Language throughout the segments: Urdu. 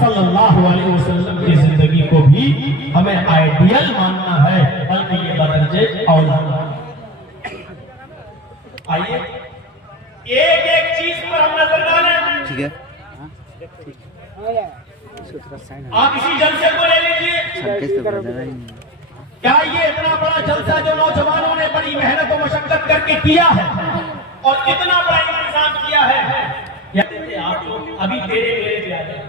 صلی اللہ علیہ وسلم کی زندگی کو بھی ہمیں آئیڈیل ماننا ہے، بلکہ یہ بدرجے اولا۔ آئیے ایک ایک چیز پر ہم نظر ڈالیں۔ ٹھیک ہے، آپ اسی جلسے کو لے لیجیے۔ کیا یہ اتنا بڑا جلسہ جو نوجوانوں نے بڑی محنت و مشقت کر کے کیا ہے اور اتنا بڑا انتظام کیا ہے، یا آپ لوگ ابھی تیرے میرے پہ آ جائیں؟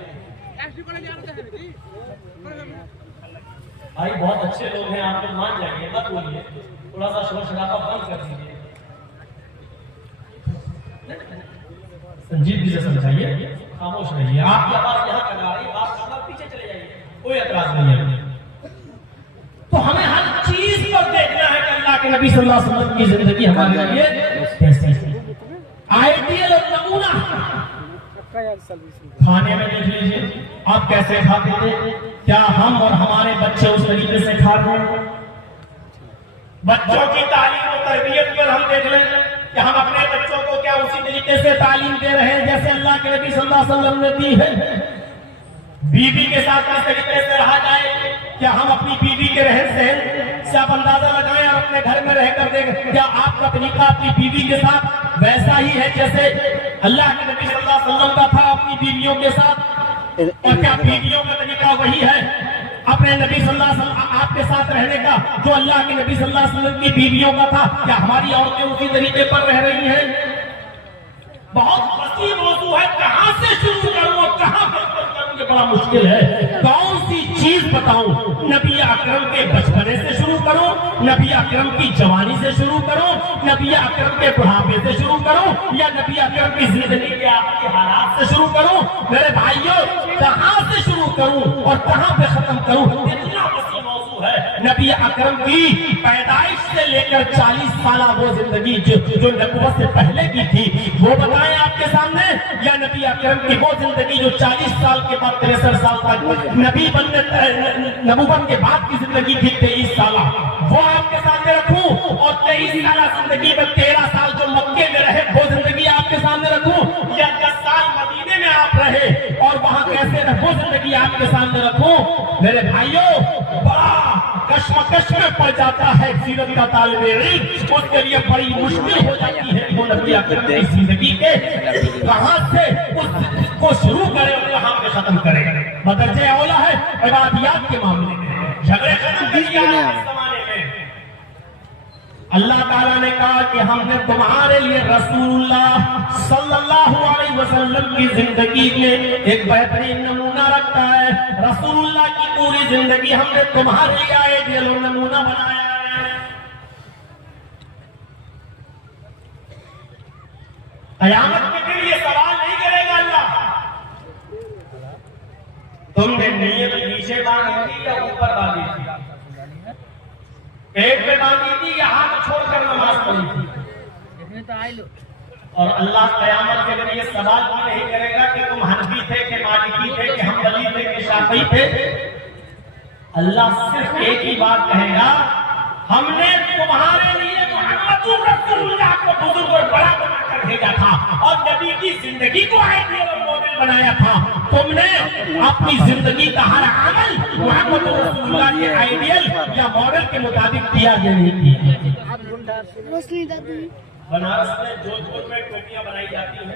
بھائی بہت اچھے لوگ ہیں، آپ لوگ مان جائیں گے، مت بولیے، تھوڑا سا شور شرابہ بند کر دیجیے، سنجیدگی سے سمجھائیے، خاموش رہیے۔ آپ کی آواز یہاں تک آ رہی ہے، آپ کرنا پیچھے چلے جائیے، کوئی اعتراض نہیں ہے۔ تو ہمیں ہر چیز پر دیکھنا ہے کہ اللہ کے نبی صلی اللہ علیہ وسلم کی زندگی ہمارے لیے کیسی ہے، آئیڈیل اور نمونہ۔ کھانے میں دیکھ لیجیے آپ کیسے کھاتے تھے، کیا ہم اور ہمارے بچے اس طریقے سے کھاتے ہیں؟ بچوں کی تعلیم و تربیت پر ہم دیکھ لیں کہ ہم اپنے بچوں کو کیا اسی طریقے سے تعلیم دے رہے ہیں جیسے اللہ کے نبی صلی اللہ علیہ وسلم نے دی ہے؟ بیوی کے ساتھ کس طریقے سے رہا جائے، کیا ہم اپنی بیوی کے رہن سہن سے آپ اندازہ لگائیں اور اپنے گھر میں رہ کر دیکھیں کیا آپ کا طریقہ اپنی بیوی کے ساتھ ویسا ہی ہے جیسے اللہ کے نبی صلی اللہ علیہ وسلم کا تھا اپنی بیویوں کے ساتھ؟ اور کیا بیویوں کا طریقہ وہی ہے اپنے نبی صلی اللہ علیہ وسلم آپ کے ساتھ رہنے کا جو اللہ کے نبی صلی اللہ علیہ وسلم کی بیویوں کا تھا؟ کیا ہماری عورتیں اسی طریقے پر رہ رہی ہیں؟ بہت وسیع موضوع ہے، کہاں سے شروع کروں اور کہاں پر کروں یہ بڑا مشکل ہے۔ کون سی چیز بتاؤں؟ نبی اکرم کے بچپنے سے شروع کروں، نبی اکرم کی جوانی سے شروع کروں، نبی اکرم کے بڑھاپے سے شروع کروں، یا نبی اکرم کی زندگی کے آخری حالات سے شروع کروں؟ میرے بھائیوں کہاں سے شروع کروں اور کہاں پہ ختم کروں؟ اتنا وسیع موضوع ہے۔ نبی اکرم کی پیدائش سے لے کر 40 سالہ وہ زندگی جو نبوت سے پہلے کی تھی وہ بتائیں آپ کے سامنے، یا نبی اکرم کی وہ زندگی جو 40 سال کے بعد 63 سال تک نبی بننے نبوت کے بعد کی زندگی تھی 23 سالہ وہ آپ کے سامنے رکھوں، اور 23 سالہ زندگی میں 13 سال جو مکے میں رہے وہ زندگی آپ کے سامنے رکھوں، یا 10 سال مدینے میں آپ رہے اور وہاں کیسے رہے وہ زندگی آپ کے سامنے رکھوں؟ میرے بھائیوں بڑا کشمکش میں پڑ جاتا ہے سیرت کا طالب علم، اس کے لیے بڑی مشکل ہو جاتی ہے وہ نبی اکرم کی زندگی کے کہاں سے اس کو شروع کرے اور کہاں پہ ختم کرے۔ بدرجہ اولا ہے عبادیات کے معاملے میں، جھگڑے ختم کر دیا اس زمانے میں۔ اللہ تعالیٰ نے کہا کہ ہم نے تمہارے لیے رسول اللہ صلی اللہ علیہ وسلم کی زندگی میں ایک بہترین نمونہ رکھا ہے۔ رسول اللہ کی پوری زندگی ہم نے تمہارے لیے آئیڈیل اور نمونہ بنایا ہے۔ قیامت کے دن یہ سوال نہیں کرے گا اللہ تم نے نیت نیچے باندھی تھی یا اوپر باندھی تھی، پیٹ میں باندھی تھی یا ہاتھ چھوڑ کر نماز پڑھی تھی؟ اور اللہ قیامت کے دن یہ سوال بھی نہیں کرے گا کہ تم حنفی تھے کہ مالکی تھے کہ حنبلی تھے کہ شافعی تھے۔ اللہ صرف ایک ہی بات کہے گا، ہم نے تمہارے لیے محمد رسول اللہ کو بزرگ اور بڑا بنا کر بھیجا تھا اور نبی کی زندگی کو آئیڈیل اور ماڈل بنایا تھا۔ تم نے اپنی زندگی کا ہر عمل محمد رسول اللہ کے آئیڈیل یا ماڈل کے مطابق کیا یا نہیں کیا۔ بنارس میں جودھ پور میں ٹوپیاں بنائی جاتی ہیں،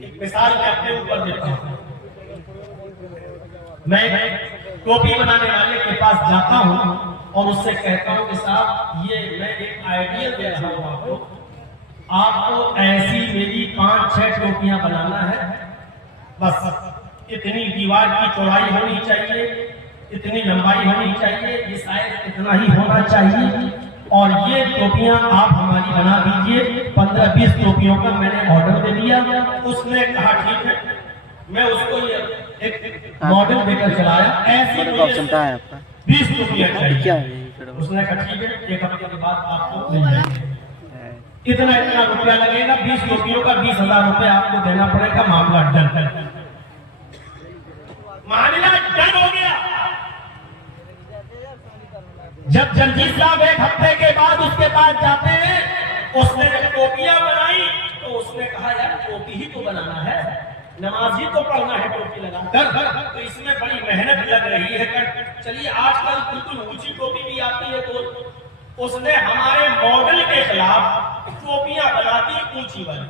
ایک مثال میں اپنے اوپر دیتا ہوں۔ میں ٹوپی بنانے والے کے پاس جاتا ہوں اور اس سے کہتا ہوں کہ صاحب یہ میں ایک آئیڈیل دے رہا ہوں آپ کو ایسی میری 5-6 ٹوپیاں بنانا ہے، بس اتنی دیوار کی چوڑائی ہونی چاہیے، اتنی لمبائی ہونی چاہیے، یہ سائز اتنا ہی ہونا چاہیے، اور یہ ٹوپیاں آپ ہماری بنا دیجئے۔ 15-20 ٹوپیوں کا میں نے آرڈر دے دیا۔ اس نے کہا ٹھیک ہے، میں اس کو ایک ماڈل دے کر چلایا، ایسی 20 ٹوپیاں چاہیے۔ اس نے کہا ٹھیک ہے، ایک ہفتے کے بعد آپ کو مل جائے گی، اتنا روپیہ لگے گا، 20 ٹوپیوں کا 20,000 روپے آپ کو دینا پڑے گا، معاملہ ڈن۔ معاملہ ڈن ہو گیا۔ جب جنجیت صاحب ایک ہفتے کے بعد اس کے پاس جاتے ہیں، اس نے جب ٹوپیاں بنائی تو تو اس نے کہا یار ٹوپی ہی تو بنانا ہے, نماز ہی تو پڑھنا ہے ٹوپی لگا کر, تو اس میں بڑی محنت لگ رہی ہے. چلیے آج کل بالکل اونچی ٹوپی بھی آتی ہے, تو اس نے ہمارے ماڈل کے خلاف ٹوپیاں بنا دی اونچی والی,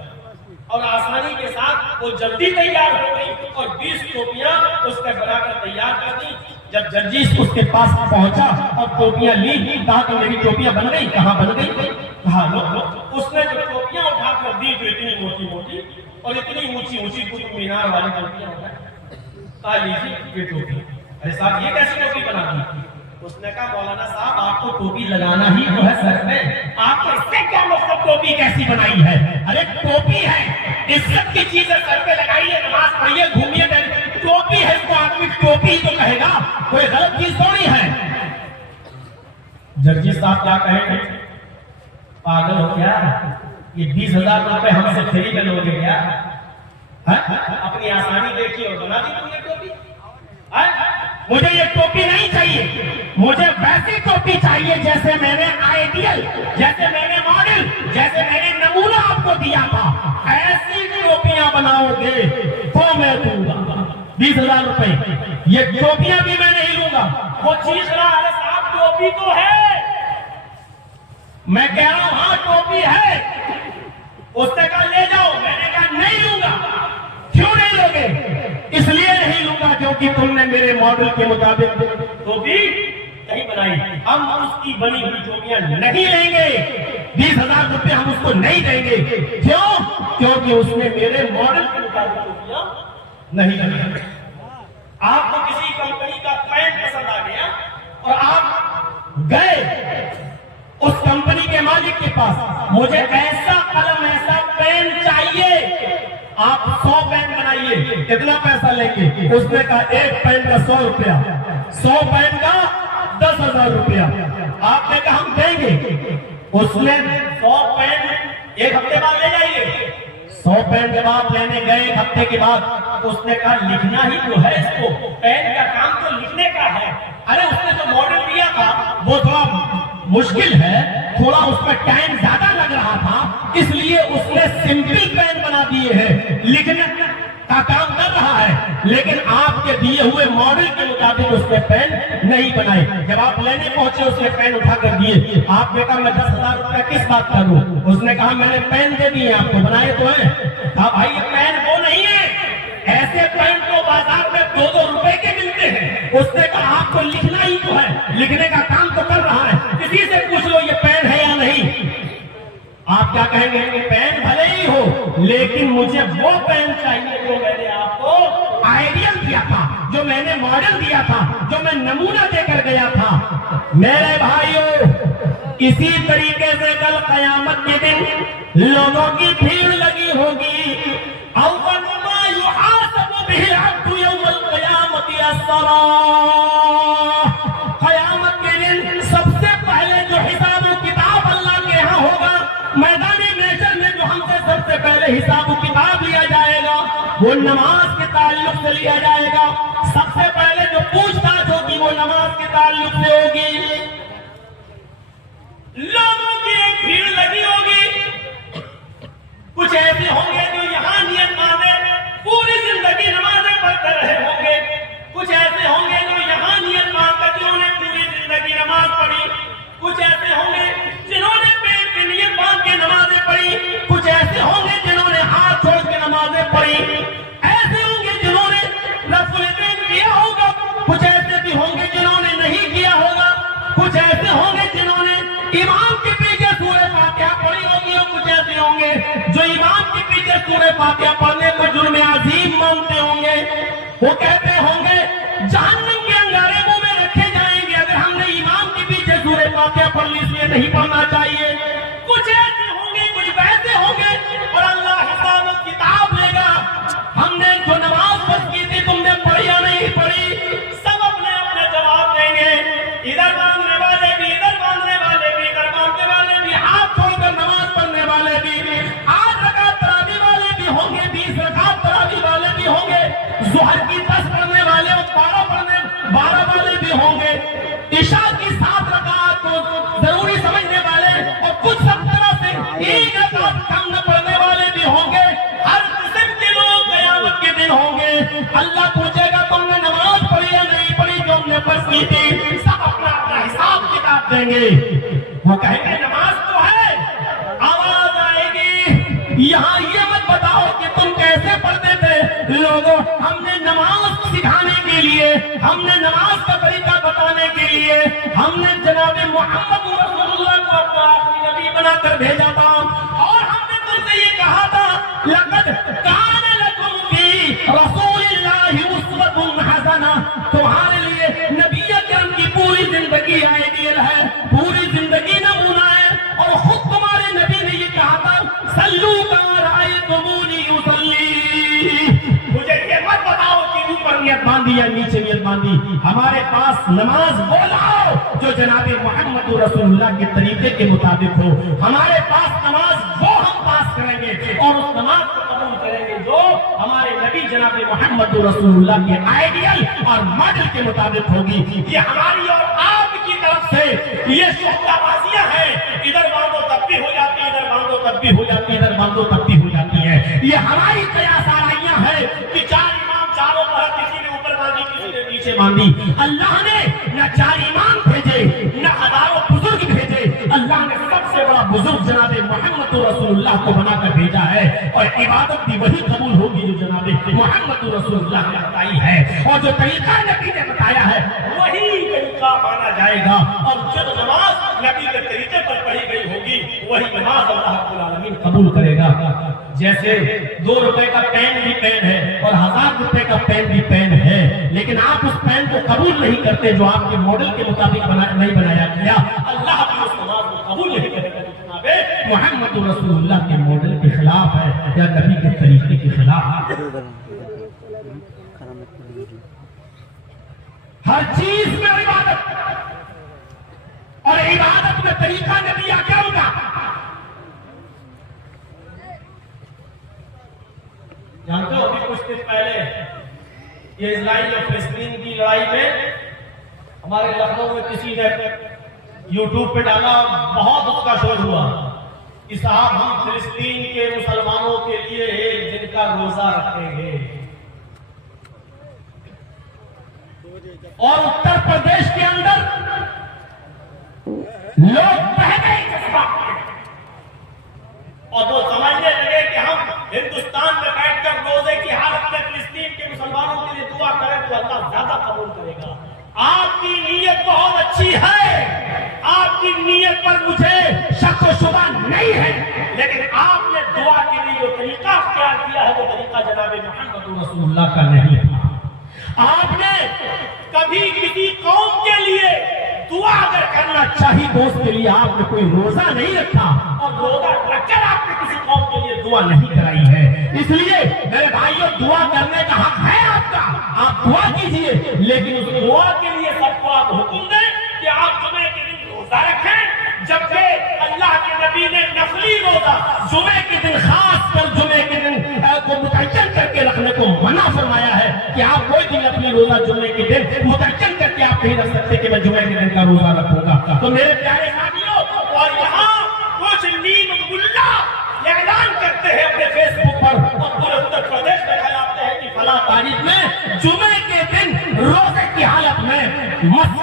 اور آسانی کے ساتھ وہ جلدی تیار ہو گئی, اور 20 ٹوپیاں اس نے بنا کر تیار کر دی. جب جرجیس اس کے پاس پہنچا اور ٹوپیاں لی, کہا کہ میری ٹوپیاں بن گئی, کہاں بن گئی, کہا لو. اس نے جو ٹوپیاں اٹھا کر دی جو اتنی موٹی موٹی اور اتنی اونچی اونچی قطب مینار والی ٹوپیاں ہوتا ہے, کہا لیجیے یہ ٹوپی. ارے صاحب یہ کیسی ٹوپی بنا دی؟ اس نے کہا مولانا صاحب آپ کو ٹوپی لگانا ہی تو ہے سر میں, آپ کو اس سے کیا مطلب ٹوپی کیسی بنائی ہے؟ ارے ٹوپی ہے, عزت کی چیز ہے, سر پہ لگائیے, نماز پڑھیے, گھومیے, ٹوپی ہے, اس کو آدمی ٹوپی ہی تو کہے گا, کوئی غلط چیز تھوڑی ہے. جرجیس صاحب کیا کہیں گے, پاگل ہو کیا, یہ 20,000 روپے ہم سے فری میں لوگے کیا؟ اپنی آسانی دیکھیے اور بنا دی تم نے ٹوپی. مجھے یہ ٹوپی نہیں چاہیے, مجھے ویسی ٹوپی چاہیے جیسے میں نے آئیڈیل, جیسے میں نے ماڈل, جیسے میں نے نمونہ آپ کو دیا تھا, ایسی ٹوپیاں بناؤ گے تو میں دوں گا 20,000 روپے. یہ ٹوپیاں بھی میں نہیں لوں گا. وہ چیز رہا ہے صاحب ٹوپی تو ہے, میں کہہ رہا ہوں ہاں ٹوپی ہے. اس نے کہا لے جاؤ, میں نے کہا نہیں لوں گا. کیوں نہیں لوگے؟ اس لیے نہیں لوں گا کیونکہ تم نے میرے ماڈل کے مطابق ٹوپی نہیں بنائی. ہم اس کی بنی ہوئی ٹوپیاں نہیں لیں گے, 20,000 روپے ہم اس کو نہیں دیں گے. کیوں؟ کیونکہ اس نے میرے ماڈل کے مطابق ٹوپیاں نہیں بنائی. آپ کو کسی کمپنی کا پین پسند آ گیا اور آپ گئے اس کمپنی کے مالک کے پاس, مجھے ایسا قلم, ایسا پین چاہیے, آپ 100 پین بنائیے, کتنا پیسہ لیں گے؟ اس نے کہا ایک پین کا 100 روپیہ, 100 پین کا 10,000 روپیہ. آپ نے کہا ہم دیں گے. اس نے 100 پین ایک ہفتے بعد لے جائیے. 100 پین جب آپ لینے گئے ایک ہفتے کے بعد, اس نے کہا لکھنا ہی تو ہے اس کو, پین کا کام تو لکھنے کا ہے. ارے اس نے جو ماڈل دیا تھا وہ تھوڑا مشکل ہے, تھوڑا اس میں ٹائم زیادہ لگ رہا تھا, اس لیے اس نے سمپل پین بنا دیے ہیں, لکھنے کا کام کر رہا ہے, لیکن آپ کے دیے ہوئے ماڈل کے مطابق اس نے پین نہیں بنائے. جب آپ لینے پہنچے اس نے پین اٹھا کر دیے, آپ نے کہا میں 10,000 روپے کس بات کا دوں؟ اس نے کہا میں نے پین دے دیے آپ کو, بنائے تو ہیں. کہا بھائی یہ پین وہ نہیں ہے, ایسے پین تو بازار میں 2-2 روپے کے ملتے ہیں. اس نے کہا آپ کو لکھنا ہی تو ہے, لکھنے کا کام تو کر رہا ہے, کسی سے پوچھ لو یہ پین ہے یا نہیں. آپ کیا کہیں گے کہ پین بھلے ہی ہو, لیکن مجھے وہ پین چاہیے جو میں نے آپ کو آئیڈیل دیا تھا, جو میں نے ماڈل دیا تھا, جو میں نمونہ دے کر گیا تھا. میرے بھائیوں, اسی طریقے سے کل قیامت کے دن لوگوں کی بھیڑ لگی ہوگی. اول ما یحاسب به العبد یوم القیامت الصلاۃ. قیامت کے دن سب سے پہلے جو حساب و کتاب اللہ کے ہاں ہوگا, میدان محشر میں جو ہم سے سب سے پہلے حساب و کتاب لیا جائے گا وہ نماز کے تعلق سے لیا جائے گا. سب سے پہلے جو پوچھ تاچھ ہوگی وہ نماز کے تعلق سے ہوگی. لوگوں کی ایک بھیڑ لگی ہوگی, کچھ ایسے ہوں گے جو یہاں نیت باندھے پوری زندگی نمازیں پڑھتے رہے ہوں گے, کچھ ایسے ہوں گے جو یہاں نیت باندھ کر جنہوں نے پوری زندگی نماز پڑھی, کچھ ایسے ہوں گے جنہوں نے پیٹ پہ نیت باندھ کے نمازیں پڑھی, کچھ ایسے ہوں گے جنہوں نے ہاتھ چھوڑ کے نمازیں پڑھی, ایسے ہوں گے جنہوں نے رفع الیدین کیا ہوگا, کچھ ایسے بھی ہوں گے جنہوں نے نہیں کیا ہوگا, کچھ ایسے ہوں گے جنہوں نے امام کے پیچھے سورہ فاتحہ پڑھی ہوگی, اور کچھ ایسے ہوں گے جو امام کے پیچھے سورہ فاتحہ پڑھنے کو جرم عظیم مانتے ہوں گے. وہ کہتے ہوں گے جہنم کے انگارے منہ میں رکھے جائیں گے اگر ہم نے امام کے پیچھے سورہ فاتحہ پڑھ لی, اس لیے نہیں پڑھنا چاہیے. کچھ ایسے ہوں گے, کچھ ویسے ہوں گے, اور اللہ حساب و کتاب لے گا. ہم نے جو نماز فرض کی تھی تم نے پڑھی یا نہیں پڑھی, سب اپنے اپنے جواب دیں گے. ادھر مانگنے والے بھی, ادھر مانگنے والے بھی, ادھر مانگنے والے بھی, ہاتھ چھوڑ کر نماز پڑھنے والے بھی, 8 رکعت تراویح والے بھی ہوں گے, 20 وہ کہیں گے نماز تو ہے، آواز آئے گی یہاں یہ مت بتاؤ کہ تم کیسے پڑھتے تھے۔ لوگوں، ہم نے نماز سکھانے کے لیے، ہم نے نماز کا طریقہ بتانے کے لیے، ہم نے جناب محمد رسول اللہ کو اپنا آخری نبی بنا کر بھیجا تھا، اور ہم نے تم سے یہ کہا تھا لقد کان لکم فی رسول اللہ اسوۃ حسنہ، تمہارے لیے نبی اکرم کی پوری زندگی آئیڈیل ہے، پوری زندگی نمونہ ہے، اور خود تمہارے نبی نے یہ کہا تھا صلو کما رأیتمونی اصلی۔ مجھے یہ مت بتاؤ کہ اوپر نیت باندھی یا نیچے نیت باندھی، ہمارے پاس نماز وہ لاؤ جو جناب محمد رسول اللہ کے طریقے کے مطابق ہو، ہمارے پاس نماز وہ ہم پاس کریں گے اور اس نماز کو قبول کریں گے جو ہمارے نبی جناب محمد رسول اللہ کے آئیڈیل اور ماڈل کے مطابق ہوگی۔ یہ ہماری اور آپ کی طرف سے یہ شوخہ بازیاں ہیں، ادھر باندھو تب بھی ہو جاتی ہے، ادھر باندھو تب بھی ہو جاتی ہے، ادھر باندھو تب بھی ہو جاتی ہے، یہ ہماری قیاس آرائیاں ہیں کہ چار امام چاروں طرف، کسی نے اوپر باندھی کسی نے نیچے باندھی۔ اللہ نے نہ چار امام بھیجے نہ ہزاروں بزرگ بھیجے، اللہ نے سب سے بڑا بزرگ جناب محمد رسول اللہ کو بنا کر بھیجا ہے، اور عبادت بھی وہی قبول ہوگی جو جناب محمد رسول اللہ نے بتائی ہے، اور جو طریقہ نبی نے بتایا ہے وہی طریقہ مانا جائے گا، اور جو نماز نبی کے طریقے پر پڑھی گئی ہوگی وہی نماز اللہ رب العالمین قبول کرے گا۔ جیسے 2 روپے کا پین بھی پین ہے اور 1000 روپے کا پین بھی پین ہے، لیکن آپ اس پین کو قبول نہیں کرتے جو آپ کے ماڈل کے مطابق نہیں بنایا گیا، اللہ بھی اس نماز کو قبول نہیں کرے گا جناب محمد رسول اللہ کے ماڈل کے خلاف ہے یا نبی کے طریقے کے خلاف ہے۔ ہر چیز میں عبادت، اور عبادت میں طریقہ نبی اکرم کا۔ جانتے ہو ابھی کچھ دن پہلے یہ اسرائیل اور فلسطین کی لڑائی میں ہمارے لکھنؤ میں کسی نے یوٹیوب پہ ڈالا، بہت اس کا شور ہوا کہ صاحب ہم فلسطین کے مسلمانوں کے لیے ایک دن کا روزہ رکھیں گے، اور اتر پردیش کے اندر لوگ بہہ گئے جذبات میں، اور وہ سمجھنے لگے کہ ہم ہندوستان میں بیٹھ کر روزے کی حالت میں فلسطین کے مسلمانوں کے لیے دعا کریں تو اللہ زیادہ قبول کرے گا۔ آپ کی نیت بہت اچھی ہے، آپ کی نیت پر مجھے شک و شبہ نہیں ہے، لیکن آپ نے دعا کے لیے جو طریقہ اختیار کیا ہے وہ طریقہ جناب محمد رسول اللہ کا نہیں ہے۔ آپ نے کبھی کسی قوم کے لیے دعا اگر کرنا چاہیے تو اس کے لیے آپ نے کوئی روزہ نہیں رکھا، اور روزہ رکھ کر آپ نے کسی قوم کے لیے دعا نہیں کرائی ہے۔ اس لیے میرے بھائیوں، دعا کرنے کا حق ہے آپ کا، آپ دعا کیجئے، لیکن اس دعا کے لیے سب کو آپ حکم دیں کہ آپ جمعے کے دن روزہ رکھیں، جبکہ اللہ کے نبی نے نفلی روزہ جمعے کے دن، خاص کر جمعے کے دن کو متعین کر کے رکھنے کو منع فرمایا ہے کہ آپ کوئی دن اپنی روزہ جمعے کے دن متعین کر کے آپ نہیں رکھ سکتے کہ میں جمعے کے دن کا روزہ رکھوں گا۔ تو میرے پیارے ساتھیوں، اور یہاں کچھ نیم ملا اعلان کرتے ہیں اپنے فیس بک پر اور پورے اتر پردیش میں پھیلاتے ہیں کہ فلاں تاریخ میں جمعے کے دن روزے کی حالت میں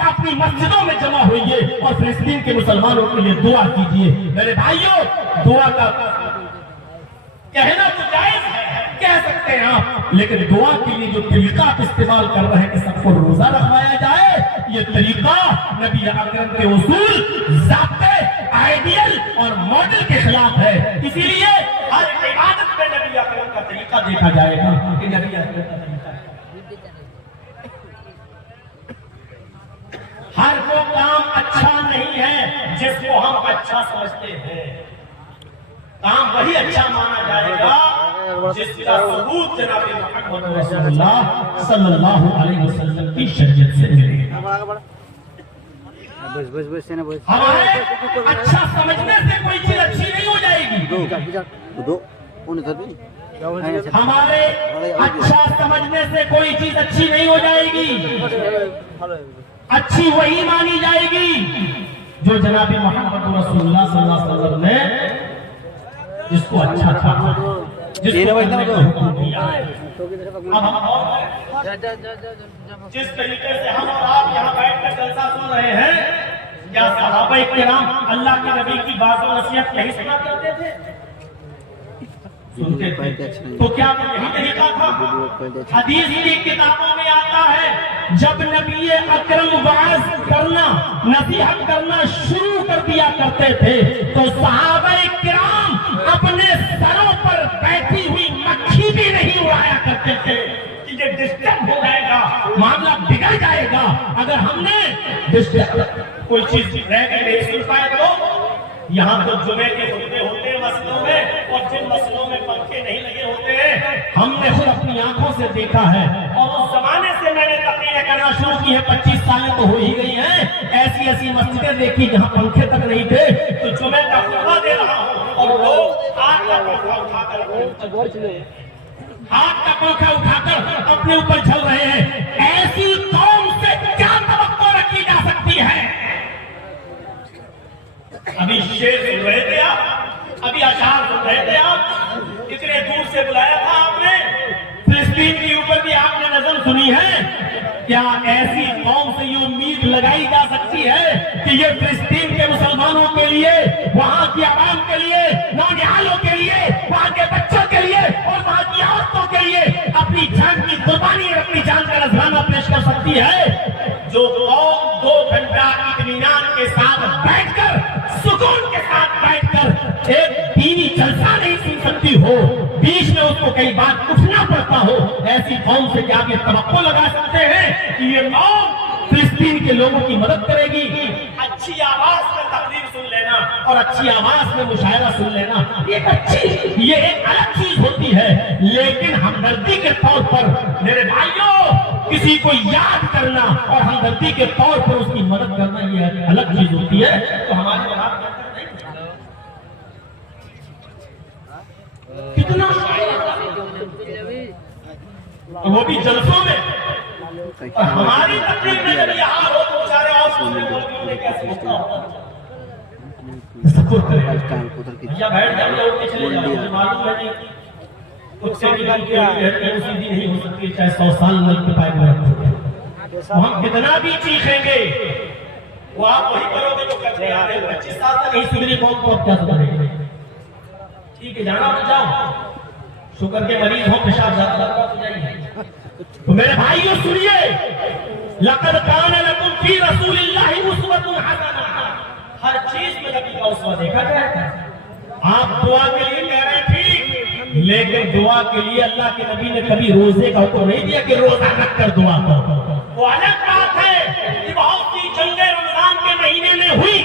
اپنی مسجدوں میں جمع ہوئیے اور فلسطین کے مسلمانوں کے لیے دعا کیجیے۔ میرے بھائیوں، دعا کا کہنا تو جائز ہے، کہہ سکتے ہیں آپ، لیکن دعا کے لیے جو طریقہ آپ استعمال کر رہے ہیں کہ سب کو روزہ رکھوایا جائے، یہ طریقہ نبی اکرم کے اصول، ضابطے، آئیڈیل اور ماڈل کے خلاف ہے۔ اسی لیے ہر عبادت میں نبی اکرم کا طریقہ دیکھا جائے گا کہ نبی اکرم کا طریقہ ہے۔ ہر وہ کام اچھا نہیں ہے جس کو ہم اچھا سمجھتے ہیں، کام وہی اچھا مانا جائے گا جس کا ثبوت جناب محمد رسول اللہ صلی اللہ علیہ وسلم کی شریعت سے ملے۔ ہمارے اچھا سمجھنے سے کوئی چیز اچھی نہیں ہو جائے گی، ہمارے اچھا سمجھنے سے کوئی چیز اچھی نہیں ہو جائے گی، اچھی وہی مانی جائے گی جو جناب محمد رسول اللہ صلی اللہ علیہ وسلم نے جس کو اچھا تھا، جس کو کرنے کا حکم دیا ہے۔ اب ہم جس طریقے سے ہم اور آپ یہاں بیٹھ کر جلسہ سن رہے ہیں، کیا صحابہ کرام اللہ کے نبی کی بات و نصیحت نہیں سنا کرتے تھے؟ سنتے تھے۔ تو کیا وہ یہی طریقہ تھا؟ حدیث کی کتابوں میں آتا ہے جب نبی اکرم وعظ کرنا نصیحت کرنا شروع کر دیا کرتے تھے تو صحابہ کرام اپنے سروں پر بیٹھی ہوئی مکھی بھی نہیں اڑایا کرتے تھے کہ یہ ڈسٹرب ہو جائے گا، معاملہ بگڑ جائے گا اگر ہم نے کوئی چیز رہ گئی نہیں سن پائے تو۔ یہاں تو جمعے کے خطبے ہوتے ہیں مسجدوں میں، اور جن مسجدوں میں پنکھے نہیں لگے ہوتے ہیں ہم نے خود اپنی آنکھوں سے دیکھا ہے، اور اس زمانے سے میں نے تقریر کرنا شروع کی ہے، 25 سالیں تو ہو ہی گئی ہیں، ایسی ایسی مسجدیں دیکھی جہاں پنکھے تک نہیں تھے، تو جمعے کا خطبہ دے رہا ہوں اور لوگ آگ کا پنکھا اٹھا کر اپنے اوپر چل رہے ہیں۔ ایسی قوم سے کیا توقع رکھی جا سکتی ہے؟ ابھی شعر سن رہے تھے آپ، ابھی اشعار سن رہے تھے آپ، اتنے دور سے بلایا تھا آپ نے، فلسطین کے اوپر بھی آپ نے نظر سنی ہے۔ کیا ایسی قوم سے یہ امید لگائی جا سکتی ہے کہ یہ فلسطین کے مسلمانوں کے لیے، وہاں کی عوام کے لیے، نوجوانوں کے لیے، وہاں کے بچوں کے لیے اور وہاں کی عورتوں کے لیے اپنی جان کی قربانی اور اپنی جان کا نذرانہ پیش کر سکتی ہے؟ جو قوم 2 گھنٹہ اطمینان کے ساتھ بیٹھ کر، سکون کے ساتھ بیٹھ کر ایک دینی جلسہ نہیں سن سکتی ہو، بیچ میں اس کو کئی بار اٹھنا پڑتا ہو، ایسی قوم سے کیا آپ یہ توقع لگا سکتے ہیں کہ یہ قوم فلسطین کے لوگوں کی مدد کرے گی؟ اچھی آواز میں تقریر سن لینا اور اچھی آواز میں مشاعرہ سن لینا یہ ایک الگ چیز ہوتی ہے، لیکن ہمدردی کے طور پر میرے بھائیوں کسی کو یاد کرنا اور ہمدردی کے طور پر اس کی مدد کرنا یہ الگ چیز ہوتی ہے۔ تو ہمارے جناب کتنا وہ بھی جلسوں میں، اور ہماری تقریر میں جب یہاں ہو تو سارے اور سننے والوں نے کیسے ہوتا ہوتا تصور کریں یا بیٹھ جائے اور پچھلے جاؤ، مجھے معلوم ہے کہ خود سے نکل کے رہتی ہے اسی دن نہیں ہو سکتی، چاہے 100 سال ملک کے پائے میں رکھو، ہم کتنا بھی چیخیں گے وہ آپ وہی کرو گے جو کرتے آتے ہیں۔ 25 سال تک نہیں سدھری قوم کو اب کیا سدھرے گے؟ ٹھیک ہے جانا تو جاؤ، شکر کے مریض ہوں، پیشاب زیادہ لگتا تو جائیے۔ تو میرے بھائیوں سنیے، لقد کان لکم فی رسول اللہ اسوۃ حسنہ، ہر چیز میں نبی کا اسوہ دیکھا گیا ہے۔ آپ دعا کے لیے کہہ رہے ہیں ٹھیک، لیکن دعا کے لیے اللہ کے نبی نے کبھی روزے کا حکم نہیں دیا کہ روزہ رکھ کر دعا کرو، وہ الگ بات ہے کہ بہت سی جنگیں رمضان کے مہینے میں ہوئی،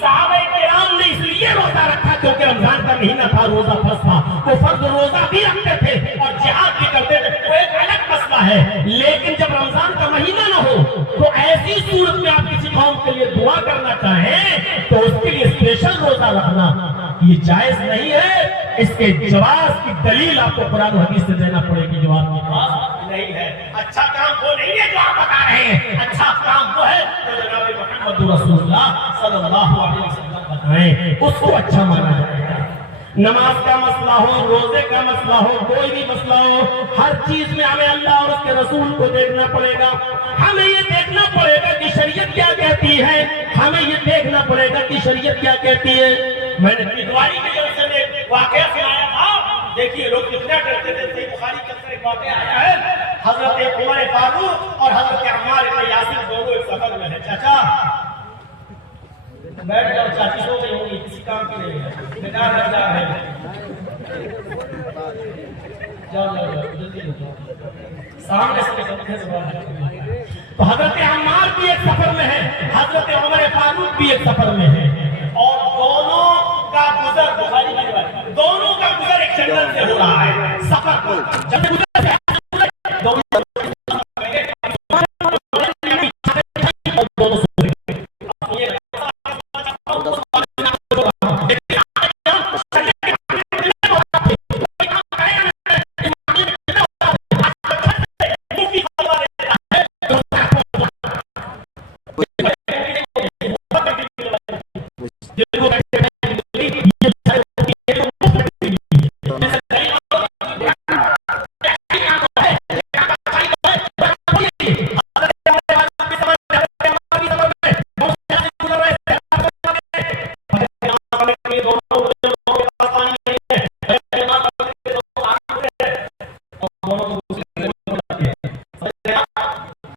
صحابہ کرام نے اس لیے روزہ رکھا کیونکہ رمضان کا مہینہ تھا، روزہ فرض تھا، وہ فرض روزہ بھی رکھتے تھے اور جہاد بھی کرتے تھے، وہ ایک الگ مسئلہ ہے۔ لیکن جب رمضان کا مہینہ نہ ہو تو ایسی صورت میں آپ کسی قوم کے لیے دعا کرنا چاہیں تو اس کے لیے اسپیشل روزہ رکھنا یہ جائز نہیں ہے۔ اس کے جواز کی دلیل آپ کو قرآن و حدیث سے دینا پڑے گی، جواب کے پاس نہیں ہے۔ اچھا کام وہ نہیں ہے جو آپ بتا رہے ہیں، اچھا کام وہ ہے جو جناب محمد رسول اللہ صلی اللہ علیہ وسلم بتائیں، اس کو اچھا مانا جائے گا۔ نماز کا مسئلہ ہو، روزے کا مسئلہ ہو، کوئی بھی مسئلہ ہو، ہر چیز میں ہمیں اللہ اور اس کے رسول کو دیکھنا پڑے گا۔ ہمیں یہ دیکھنا پڑے گا کہ شریعت کیا کہتی ہے، ہمیں یہ دیکھنا پڑے گا کہ شریعت کیا کہتی ہے۔ میں نے دیوالی کے جلسے میں واقعہ سنایا تھا، دیکھیے لوگ کتنا ڈرتے تھے۔ صحیح بخاری کے اندر ایک واقعہ آیا ہے، حضرت عمر فاروق اور حضرت عمار بن یاسر دونوں ایک سفر میں ہیں۔ چاچا بیٹھ جاؤ، چاچی سو گئی ہوگی، کسی کام کی نہیں ہے، بیکار رہ جا رہے جاؤ جاؤ جاؤ جلدی سامنے سے پنکھے سے باہر۔ تو حضرت عمار بھی ایک سفر میں ہے، حضرت عمر فاروق بھی ایک سفر میں ہے، اور دونوں کا گزر بخاری کی روایت، دونوں کا گزر ایک جنگل سے ہو رہا ہے۔ سفر جب